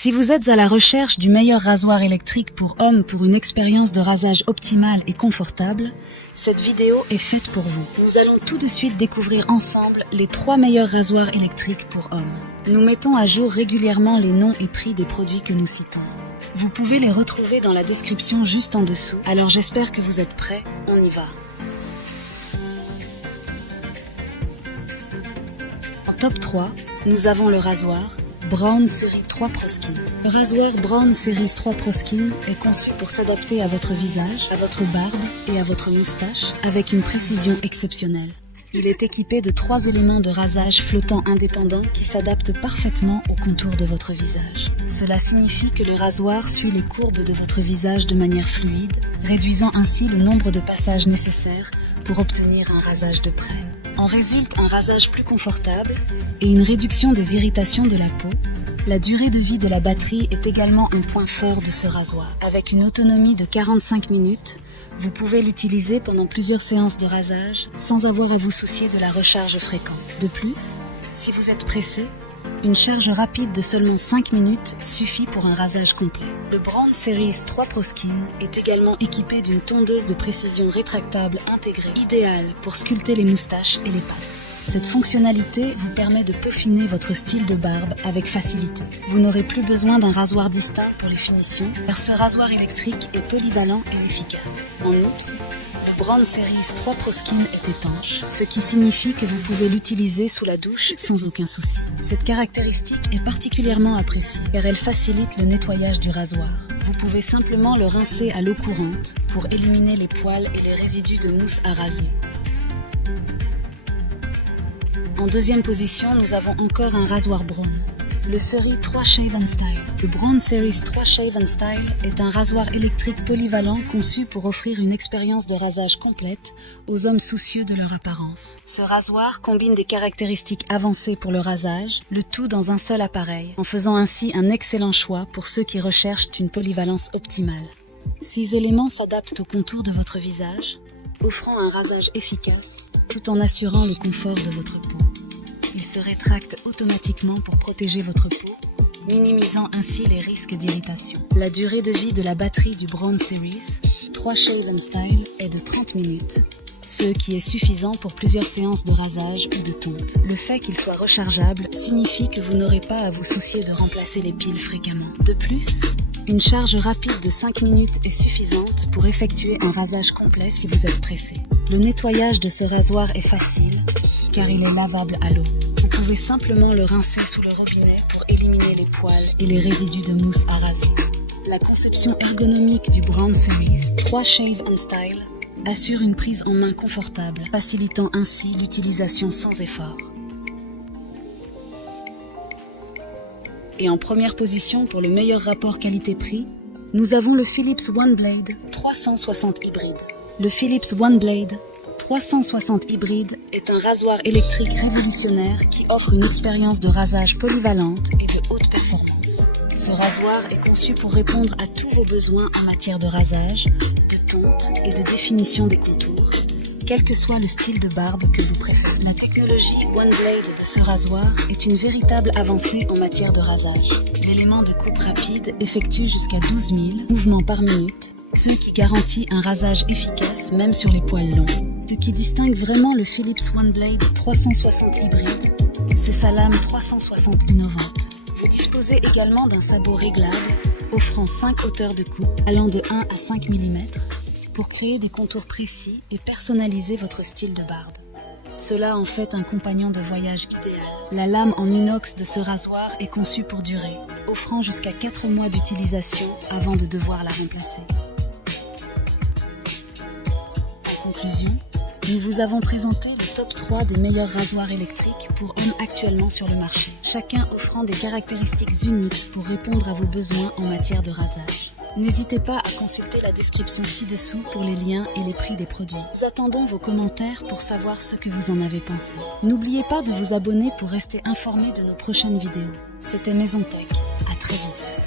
Si vous êtes à la recherche du meilleur rasoir électrique pour hommes pour une expérience de rasage optimale et confortable, cette vidéo est faite pour vous. Nous allons tout de suite découvrir ensemble les 3 meilleurs rasoirs électriques pour hommes. Nous mettons à jour régulièrement les noms et prix des produits que nous citons. Vous pouvez les retrouver dans la description juste en dessous, alors j'espère que vous êtes prêts, on y va. En top 3, nous avons le rasoir Braun Series 3 Pro Skin. Le rasoir Braun Series 3 Pro Skin est conçu pour s'adapter à votre visage, à votre barbe et à votre moustache avec une précision exceptionnelle. Il est équipé de 3 éléments de rasage flottants indépendants qui s'adaptent parfaitement au contour de votre visage. Cela signifie que le rasoir suit les courbes de votre visage de manière fluide, réduisant ainsi le nombre de passages nécessaires pour obtenir un rasage de près. En résulte un rasage plus confortable et une réduction des irritations de la peau. La durée de vie de la batterie est également un point fort de ce rasoir. Avec une autonomie de 45 minutes, vous pouvez l'utiliser pendant plusieurs séances de rasage sans avoir à vous soucier de la recharge fréquente. De plus, si vous êtes pressé, une charge rapide de seulement 5 minutes suffit pour un rasage complet. Le Braun Series 3 Pro Skin est également équipé d'une tondeuse de précision rétractable intégrée, idéale pour sculpter les moustaches et les pattes. Cette fonctionnalité vous permet de peaufiner votre style de barbe avec facilité. Vous n'aurez plus besoin d'un rasoir distinct pour les finitions, car ce rasoir électrique est polyvalent et efficace. En outre, le Braun Series 3 Pro Skin est étanche, ce qui signifie que vous pouvez l'utiliser sous la douche sans aucun souci. Cette caractéristique est particulièrement appréciée, car elle facilite le nettoyage du rasoir. Vous pouvez simplement le rincer à l'eau courante pour éliminer les poils et les résidus de mousse à raser. En deuxième position, nous avons encore un rasoir Braun, le Series 3 Shave & Style. Le Braun Series 3 Shave & Style est un rasoir électrique polyvalent conçu pour offrir une expérience de rasage complète aux hommes soucieux de leur apparence. Ce rasoir combine des caractéristiques avancées pour le rasage, le tout dans un seul appareil, en faisant ainsi un excellent choix pour ceux qui recherchent une polyvalence optimale. 6 éléments s'adaptent au contour de votre visage, offrant un rasage efficace tout en assurant le confort de votre peau. Il se rétracte automatiquement pour protéger votre peau, minimisant ainsi les risques d'irritation. La durée de vie de la batterie du Braun Series 3 Shave & Style est de 30 minutes, ce qui est suffisant pour plusieurs séances de rasage ou de tonte. Le fait qu'il soit rechargeable signifie que vous n'aurez pas à vous soucier de remplacer les piles fréquemment. De plus, une charge rapide de 5 minutes est suffisante pour effectuer un rasage complet si vous êtes pressé. Le nettoyage de ce rasoir est facile car il est lavable à l'eau. Vous pouvez simplement le rincer sous le robinet pour éliminer les poils et les résidus de mousse à raser. La conception ergonomique du Braun Series 3 Shave & Style assure une prise en main confortable, facilitant ainsi l'utilisation sans effort. Et en première position pour le meilleur rapport qualité-prix, nous avons le Philips OneBlade 360 Hybride. Le Philips OneBlade 360 Hybride est un rasoir électrique révolutionnaire qui offre une expérience de rasage polyvalente et de haute performance. Ce rasoir est conçu pour répondre à tous vos besoins en matière de rasage, de tonte et de définition des contours, quel que soit le style de barbe que vous préférez. La technologie OneBlade de ce rasoir est une véritable avancée en matière de rasage. L'élément de coupe rapide effectue jusqu'à 12 000 mouvements par minute, ce qui garantit un rasage efficace même sur les poils longs. Ce qui distingue vraiment le Philips OneBlade 360 Hybride, c'est sa lame 360 innovante. Vous disposez également d'un sabot réglable offrant 5 hauteurs de coupe allant de 1 à 5 mm pour créer des contours précis et personnaliser votre style de barbe. Cela en fait un compagnon de voyage idéal. La lame en inox de ce rasoir est conçue pour durer, offrant jusqu'à 4 mois d'utilisation avant de devoir la remplacer. En conclusion, nous vous avons présenté le top 3 des meilleurs rasoirs électriques pour hommes actuellement sur le marché, chacun offrant des caractéristiques uniques pour répondre à vos besoins en matière de rasage. N'hésitez pas à consulter la description ci-dessous pour les liens et les prix des produits. Nous attendons vos commentaires pour savoir ce que vous en avez pensé. N'oubliez pas de vous abonner pour rester informé de nos prochaines vidéos. C'était Maison Tech, à très vite.